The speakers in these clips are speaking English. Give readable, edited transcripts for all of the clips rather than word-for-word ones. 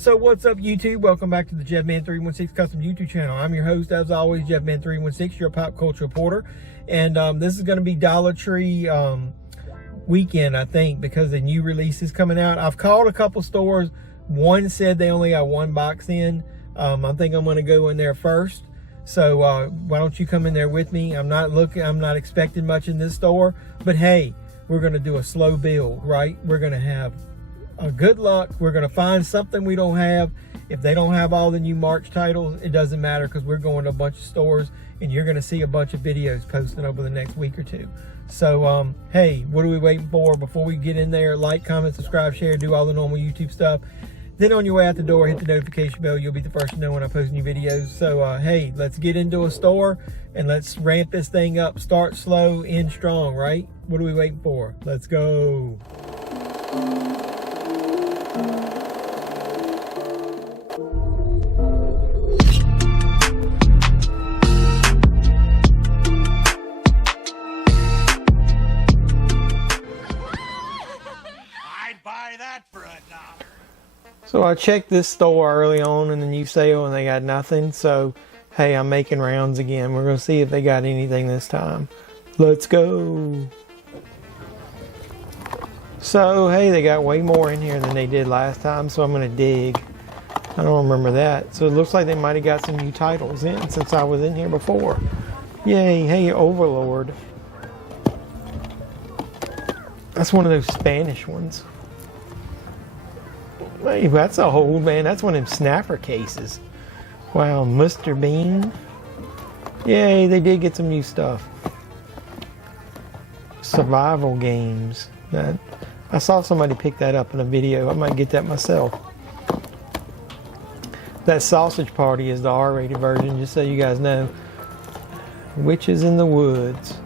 So what's up, YouTube? Welcome back to the JebMan316 Custom YouTube channel. I'm your host, as always, JebMan316, your pop culture reporter. And this is going to be Dollar Tree weekend, I think, because the new release is coming out. I've called a couple stores. One said they only got one box in. I think I'm going to go in there first. So why don't you come in there with me? I'm not expecting much in this store, but hey, we're going to do a slow build, right? We're going to have good luck. We're going to find something we don't have. If they don't have all the new March titles, it doesn't matter, because we're going to a bunch of stores and you're going to see a bunch of videos posted over the next week or two. So hey, what are we waiting for? Before we get in there, like, comment, subscribe, share, do all the normal YouTube stuff. Then on your way out the door, hit the notification bell. You'll be the first to know when I post new videos. So hey, let's get into a store and let's ramp this thing up. Start slow, end strong, right? What are we waiting for? Let's go. So I checked this store early on in the new sale and they got nothing. So hey, I'm making rounds again. We're going to see if they got anything this time. Let's go. So hey, they got way more in here than they did last time. So I'm going to dig. I don't remember that. So it looks like they might have got some new titles in since I was in here before. Yay. Hey, Overlord. That's one of those Spanish ones. Hey, that's a hold, man. That's one of them snapper cases. Wow, Mr. Bean. Yay, they did get some new stuff. Survival games. I saw somebody pick that up in a video. I might get that myself. That Sausage Party is the R-rated version, just so you guys know. Witches in the Woods.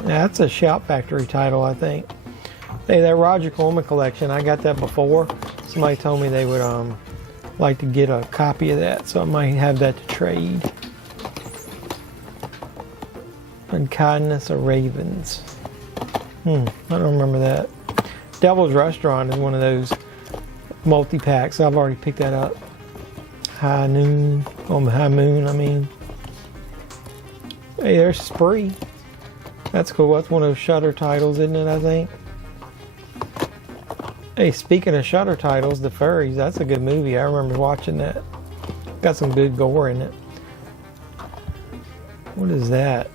Now, that's a Shout Factory title, I think. Hey, that Roger Corman collection, I got that before. Somebody told me they would like to get a copy of that, so I might have that to trade. Unkindness of Ravens. I don't remember that. Devil's Restaurant is one of those multi-packs. I've already picked that up. High Moon, I mean. Hey, there's Spree. That's cool. That's one of those Shudder titles, isn't it, I think? Hey, speaking of Shudder titles, The Furries, that's a good movie. I remember watching that. Got some good gore in it. What is that?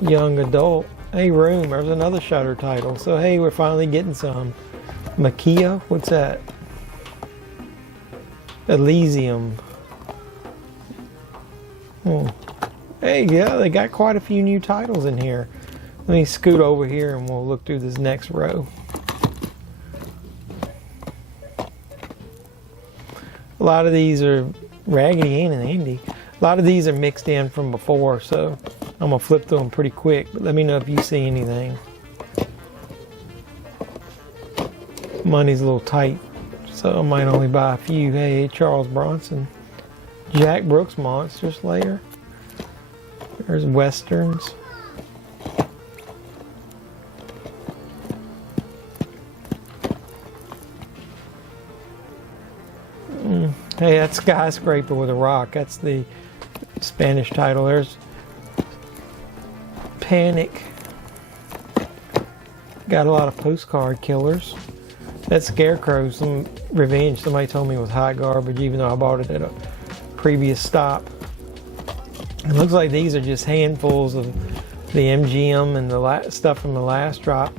Young adult. Hey, Room. There's another Shudder title. So, hey, we're finally getting some. Makia? What's that? Elysium. Hey, yeah, they got quite a few new titles in here. Let me scoot over here and we'll look through this next row. A lot of these are Raggedy Ann and Andy. A lot of these are mixed in from before, so I'm going to flip through them pretty quick. But let me know if you see anything. Money's a little tight, so I might only buy a few. Hey, Charles Bronson. Jack Brooks Monster Slayer. There's Westerns. Hey, that's Skyscraper with a Rock. That's the Spanish title. There's Panic. Got a lot of postcard killers. That Scarecrow, some Revenge. Somebody told me it was hot garbage, even though I bought it at a previous stop. It looks like these are just handfuls of the MGM and the stuff from the last drop.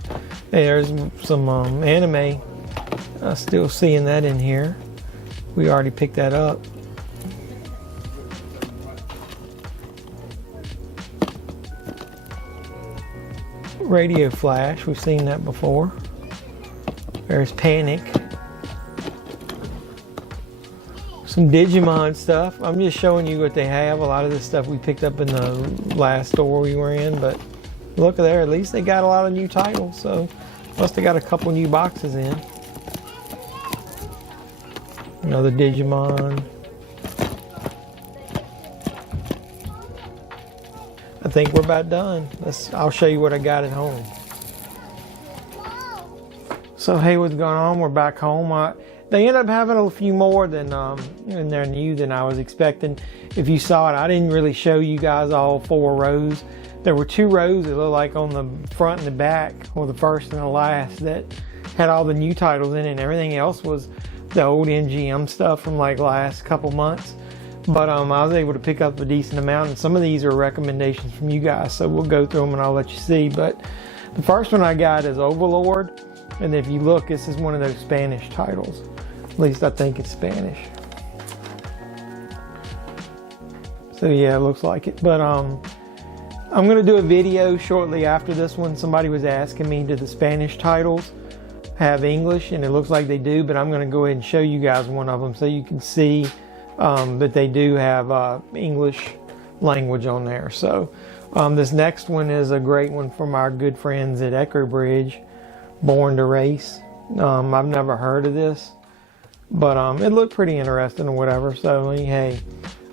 Hey, there's some anime. I'm still seeing that in here. We already picked that up. Radio Flash, we've seen that before. There's Panic. Some Digimon stuff. I'm just showing you what they have. A lot of this stuff we picked up in the last store we were in, but look at there. At least they got a lot of new titles, so plus they got a couple new boxes in. Another Digimon. I think we're about done. I'll show you what I got at home. So hey, what's going on? We're back home. They ended up having a few more than in their new than I was expecting. If you saw it, I didn't really show you guys all 4 rows. There were 2 rows that looked like on the front and the back, or the first and the last, that had all the new titles in it, and everything else was the old MGM stuff from like last couple months. But I was able to pick up a decent amount, and some of these are recommendations from you guys, so we'll go through them and I'll let you see. But the first one I got is Overlord, and if you look, this is one of those Spanish titles. At least I think it's Spanish. So yeah, it looks like it. But I'm going to do a video shortly after this one. Somebody was asking me, do the Spanish titles have English? And it looks like they do, but I'm going to go ahead and show you guys one of them so you can see that they do have English language on there. So this next one is a great one from our good friends at Echo Bridge, Born to Race. I've never heard of this, but it looked pretty interesting or whatever. So hey,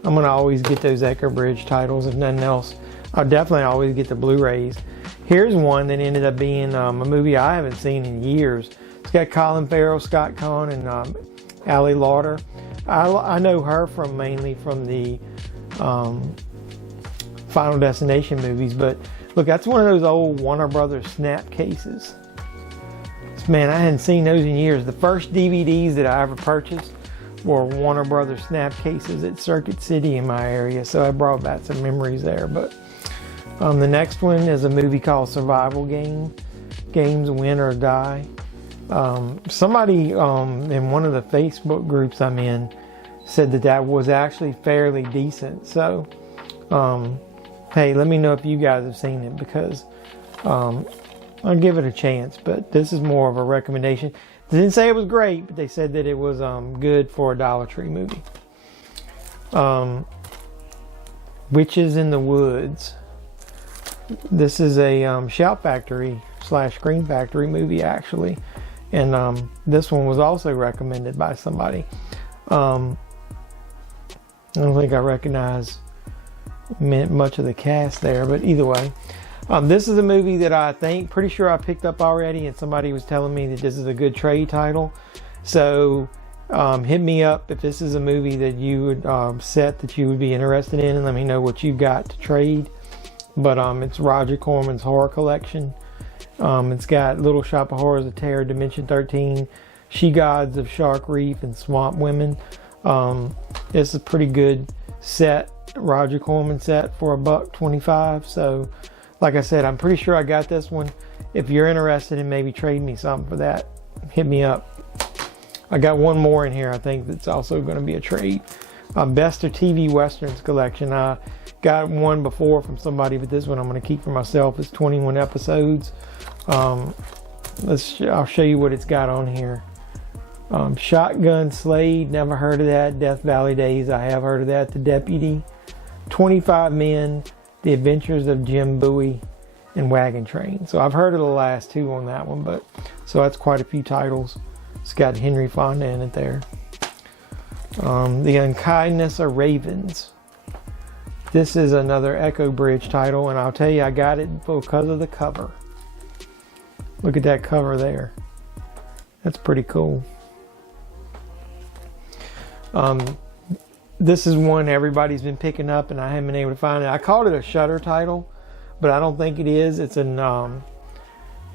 I'm going to always get those Echo Bridge titles. If nothing else, I'll definitely always get the Blu-rays. Here's one that ended up being a movie I haven't seen in years. It's got Colin Farrell, Scott Conn, and Ali Lauder. I know her mainly from the Final Destination movies, but look, that's one of those old Warner Brothers snap cases. Man, I hadn't seen those in years. The first DVDs that I ever purchased were Warner Brothers snap cases at Circuit City in my area, so I brought back some memories there. But the next one is a movie called Survival Games, Win or Die. Somebody in one of the Facebook groups I'm in said that was actually fairly decent. So hey, let me know if you guys have seen it, because I'll give it a chance, but this is more of a recommendation. They didn't say it was great, but they said that it was good for a Dollar Tree movie. Witches in the Woods. This is a Shout Factory / Scream Factory movie, actually. And this one was also recommended by somebody. I don't think I recognize much of the cast there, but either way. This is a movie that I think, pretty sure I picked up already, and somebody was telling me that this is a good trade title. So hit me up if this is a movie that you would set that you would be interested in, and let me know what you've got to trade. But it's Roger Corman's horror collection. It's got Little Shop of Horrors of Terror, Dimension 13, She Gods of Shark Reef, and Swamp Women. It's a pretty good set, Roger Corman set, for $1.25. So like I said, I'm pretty sure I got this one. If you're interested in maybe trading me something for that, hit me up. I got one more in here, I think, that's also going to be a trade. Best of TV Westerns collection. I got one before from somebody, but this one I'm going to keep for myself. It's 21 episodes. I'll show you what it's got on here. Shotgun Slade, never heard of that. Death Valley Days, I have heard of that. The Deputy, 25 Men, The Adventures of Jim Bowie, and Wagon Train. So I've heard of the last 2 on that one, but so that's quite a few titles. It's got Henry Fonda in it there. The Unkindness of Ravens. This is another Echo Bridge title, and I'll tell you, I got it because of the cover. Look at that cover there. That's pretty cool. This is one everybody's been picking up, and I haven't been able to find it. I called it a Shudder title, but I don't think it is. It's an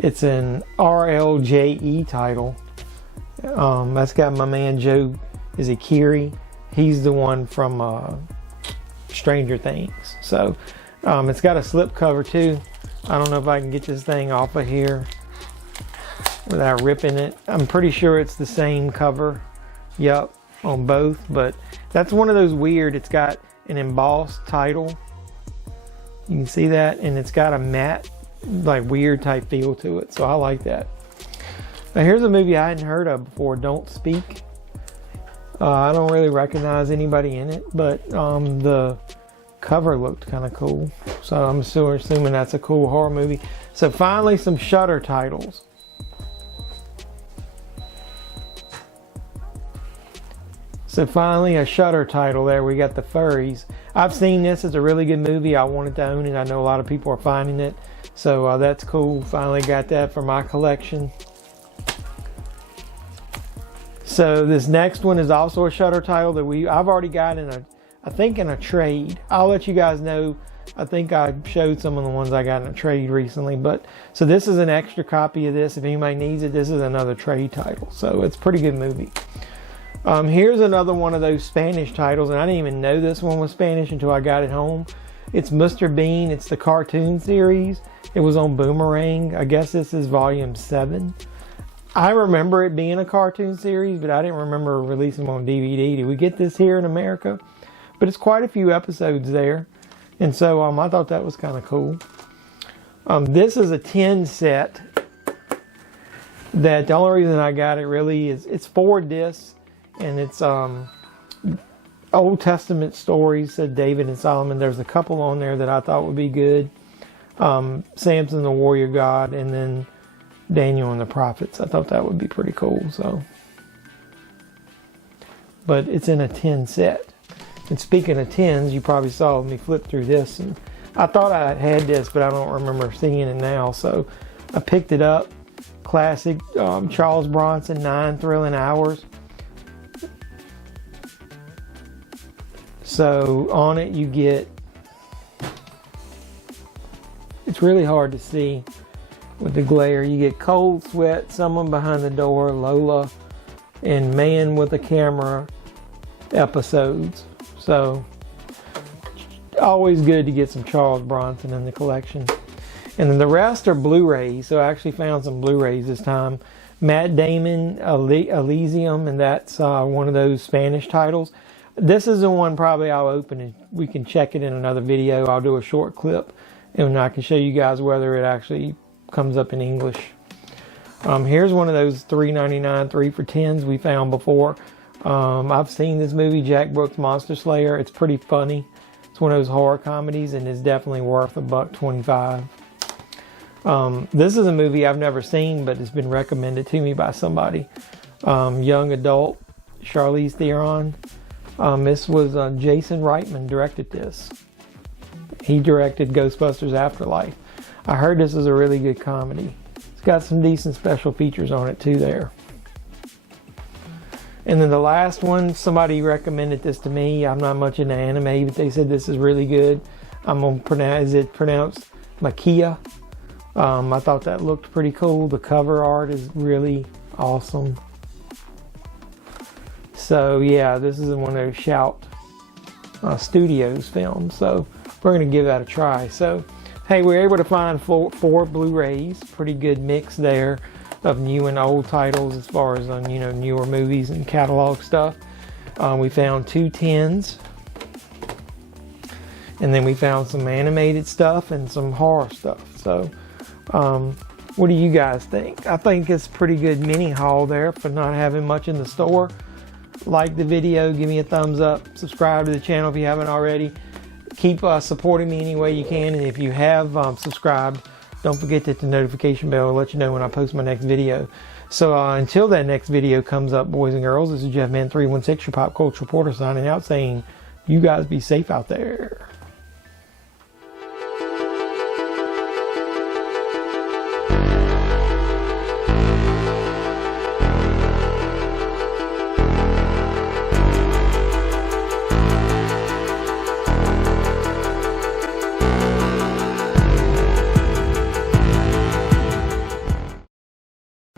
RLJE title. That's got my man Joe, is it Kiri? He's the one from Stranger Things. So it's got a slip cover too. I don't know if I can get this thing off of here without ripping it. I'm pretty sure it's the same cover. Yep, on both, but that's one of those weird, it's got an embossed title. You can see that, and it's got a matte, like weird type feel to it. So I like that. Now here's a movie I hadn't heard of before, Don't Speak. I don't really recognize anybody in it, but the cover looked kind of cool. So I'm still assuming that's a cool horror movie. So finally, some Shudder titles. So finally, a Shudder title there. We got The Furries. I've seen this. It's a really good movie. I wanted to own it. I know a lot of people are finding it. So that's cool. Finally got that for my collection. So this next one is also a Shudder title that I've already got in I think in a trade. I'll let you guys know. I think I showed some of the ones I got in a trade recently, but so this is an extra copy of this. If anybody needs it, this is another trade title. So it's a pretty good movie. Here's another one of those Spanish titles, and I didn't even know this one was Spanish until I got it home. It's Mr. Bean. It's the cartoon series. It was on Boomerang. I guess this is volume 7. I remember it being a cartoon series, but I didn't remember releasing them on DVD. Did we get this here in America? But it's quite a few episodes there. And so I thought that was kind of cool. This is a 10 set that the only reason I got it really is it's 4 discs, and it's Old Testament stories, said David and Solomon. There's a couple on there that I thought would be good. Samson the Warrior God, and then Daniel and the Prophets. I thought that would be pretty cool. So, but it's in a 10 set. And speaking of 10s, you probably saw me flip through this, and I thought I had this, but I don't remember seeing it now. So I picked it up. Classic Charles Bronson, 9 Thrilling Hours. So on it you get, it's really hard to see with the glare, you get Cold Sweat, Someone Behind the Door, Lola, and Man with a Camera episodes. So always good to get some Charles Bronson in the collection. And then the rest are Blu-rays. So I actually found some Blu-rays this time. Matt Damon, Elysium, and that's one of those Spanish titles. This is the one probably I'll open, and we can check it in another video. I'll do a short clip, and I can show you guys whether it actually comes up in English. Here's one of those $3.99 3 for 10s we found before. I've seen this movie, Jack Brooks' Monster Slayer. It's pretty funny. It's one of those horror comedies, and it's definitely worth $1.25. This is a movie I've never seen, but it's been recommended to me by somebody. Young adult, Charlize Theron. This was Jason Reitman directed this. He directed Ghostbusters Afterlife. I heard this is a really good comedy. It's got some decent special features on it too there. And then the last one, somebody recommended this to me. I'm not much into anime, but they said this is really good. I'm going to pronounce, is it pronounced Makia? I thought that looked pretty cool. The cover art is really awesome. So yeah, this is one of those Shout Studios films. So we're going to give that a try. So hey, we were able to find four Blu-rays. Pretty good mix there of new and old titles as far as newer movies and catalog stuff. We found 2 10s, and then we found some animated stuff and some horror stuff. So what do you guys think? I think it's a pretty good mini haul there for not having much in the store. Like the video, give me a thumbs up, subscribe to the channel if you haven't already. Keep supporting me any way you can, and if you have subscribed, don't forget to hit the notification bell to let you know when I post my next video. So until that next video comes up, boys and girls, this is JeffMan316, your pop culture reporter, signing out saying, you guys be safe out there.